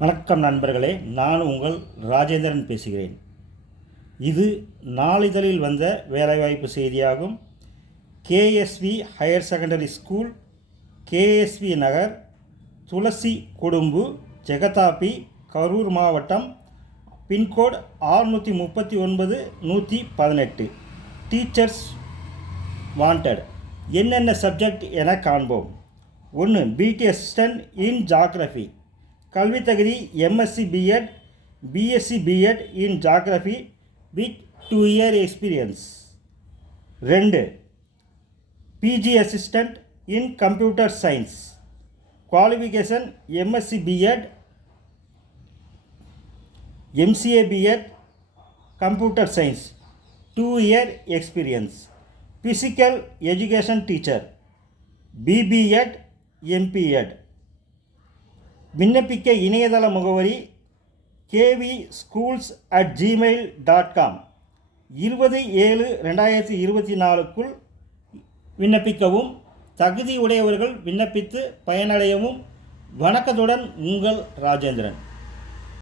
வணக்கம் நண்பர்களே, நான் உங்கள் ராஜேந்திரன் பேசுகிறேன். இது நாளிதழில் வந்த வேலைவாய்ப்பு செய்தியாகும். KSV higher secondary school, KSV Nagar, Thulasi Kodumbu, Jegathabi, Karur மாவட்டம். பின்கோடு 639-118. Teachers wanted. என்னென்ன சப்ஜெக்ட் என காண்போம். 1. BT assistant in geography. கல்வி தகுதி MSc BEd, BSc BEd in geography with 2 year experience. 2. PG assistant in computer science. Qualification MSc BEd, MCA BEd, computer science, 2 year experience. Physical education teacher, BPEd, MPEd. விண்ணப்பிக்க இணையதள முகவரி kvschools@gmail.com. 20/7/2024க்குள் விண்ணப்பிக்கவும். தகுதி உடையவர்கள் விண்ணப்பித்து பயனடையவும். வணக்கத்துடன் உங்கள் ராஜேந்திரன்.